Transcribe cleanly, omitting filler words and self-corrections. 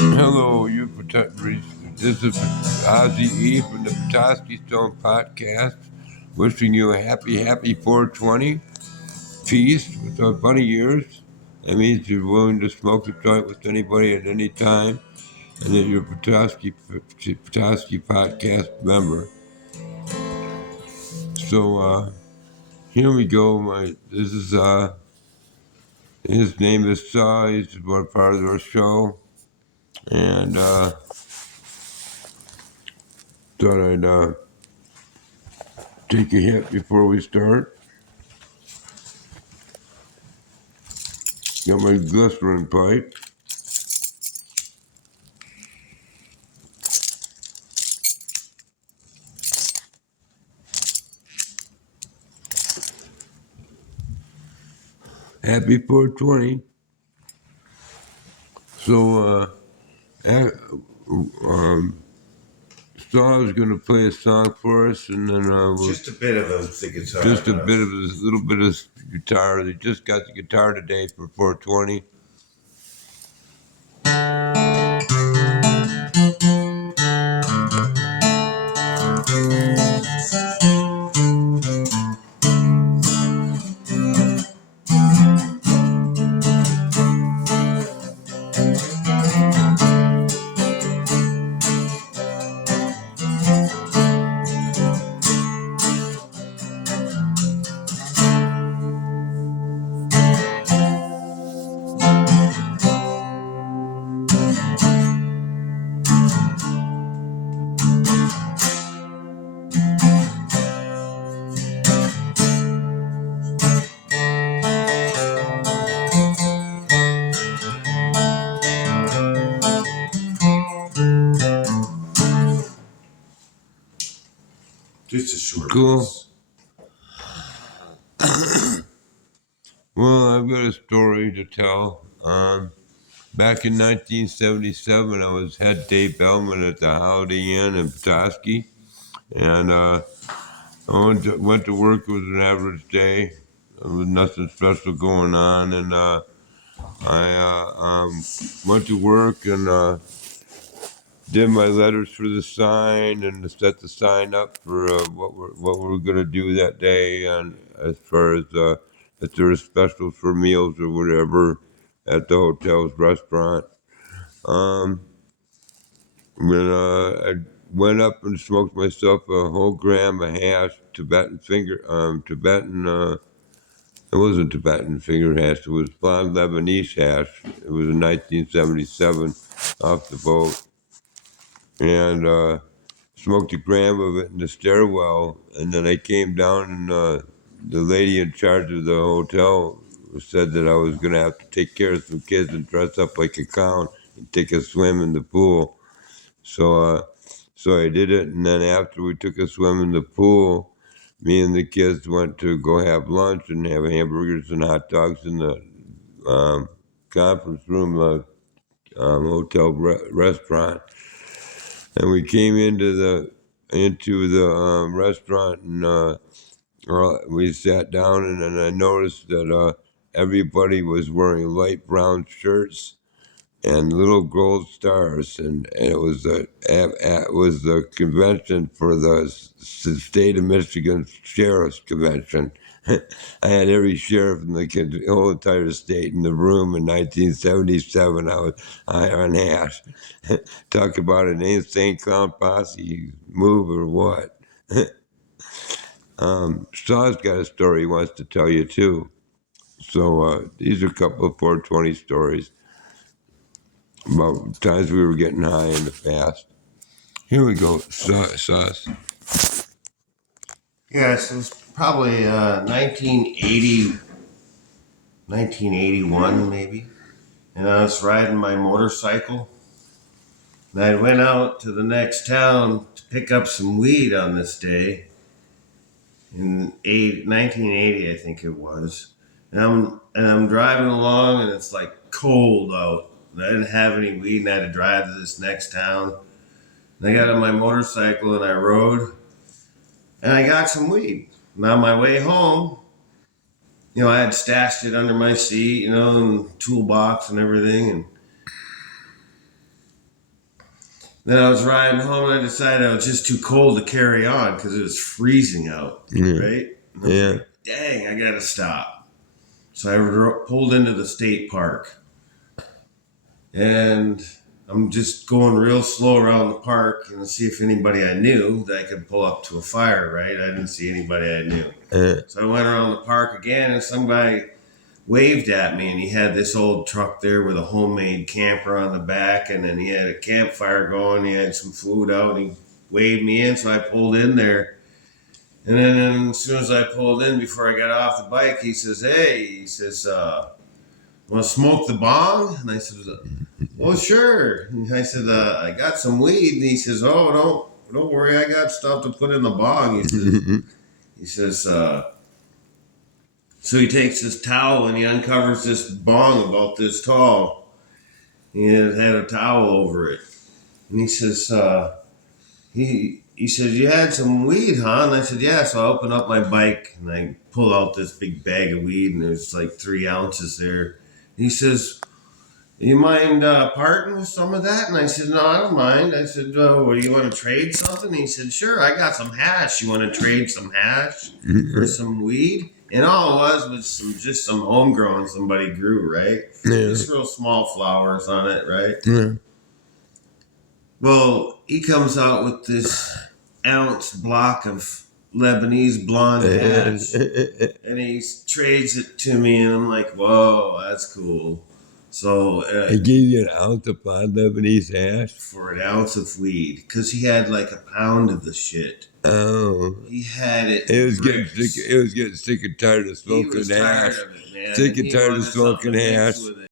Hello, this is Ozzy E from the Petoskey Stone Podcast, wishing you a happy 420 feast with our bunny years. That means you're willing to smoke a joint with anybody at any time, and that you're a Petoskey Podcast member. So here we go. His name is Saw. He's one part of our show, and thought I'd take a hit before we start. Got my glycerin pipe. Happy 420. So, Saw is going to play a song for us, and then just a bit of the guitar. Just a bit of a little bit of guitar. They just got the guitar today for 420. Just a short Cool. piece. Well, I've got a story to tell. Back in 1977, I was head day bellman at the Holiday Inn in Petoskey, and I went to work. It was an average day. There was nothing special going on, and I went to work and did my letters for the sign and set the sign up for what we're gonna do that day, and as far as if there was specials for meals or whatever at the hotel's restaurant. Um, when I went up and smoked myself a whole gram of hash, it wasn't Tibetan finger hash, it was blonde Lebanese hash. It was in 1977 off the boat. And smoked a gram of it in the stairwell. And then I came down and the lady in charge of the hotel said that I was going to have to take care of some kids and dress up like a clown and take a swim in the pool. So I did it. And then after we took a swim in the pool, me and the kids went to go have lunch and have hamburgers and hot dogs in the conference room hotel restaurant. And we came into the restaurant and we sat down, and then I noticed that everybody was wearing light brown shirts and little gold stars, and it was the convention for the state of Michigan Sheriff's Convention. I had every sheriff in the whole entire state in the room in 1977. I was high on hash. Talk about an insane clown posse move or what. Saw's got a story he wants to tell you too. So these are a couple of 420 stories about times we were getting high in the past. Here we go, Sauce. Yes, it was probably 1980, 1981 maybe. And I was riding my motorcycle. And I went out to the next town to pick up some weed on this day. In 1980, I think it was. And I'm driving along, and it's like cold out. And I didn't have any weed, and I had to drive to this next town. And I got on my motorcycle and I rode, and I got some weed. And on my way home, I had stashed it under my seat, and toolbox and everything. Then I was riding home and I decided I was just too cold to carry on because it was freezing out, right? And I was Yeah. like, dang, I gotta stop. So I pulled into the state park and I'm just going real slow around the park and see if anybody I knew that I could pull up to a fire, right? I didn't see anybody I knew. So I went around the park again and some guy waved at me and he had this old truck there with a homemade camper on the back and then he had a campfire going, he had some food out and he waved me in, so I pulled in there. And then as soon as I pulled in, before I got off the bike, he says, hey, he says, want to smoke the bong? And I said, well, sure. And I said, I got some weed. And he says, oh, don't worry, I got stuff to put in the bong. He says, so he takes this towel and he uncovers this bong about this tall. He had a towel over it. And he says, he says, you had some weed, huh? And I said, yeah. So I open up my bike and I pull out this big bag of weed and there's like 3 ounces there. And he says, you mind parting with some of that? And I said, no, I don't mind. I said, well, you want to trade something? And he said, sure, I got some hash. You want to trade some hash for some weed? And all it was just some homegrown somebody grew, right? Yeah. Just real small flowers on it, right? Yeah. Well, he comes out with this ounce block of Lebanese blonde hash, and he trades it to me, and I'm like, whoa, that's cool. So I gave you an ounce of blonde Lebanese hash. for an ounce of weed, because he had like a pound of the shit. Oh. He had it. It was getting bricks. sick. It was getting sick and tired of He smoking was tired hash. of it, man. Sick and he tired of wanted something smoking to mix hash. with it.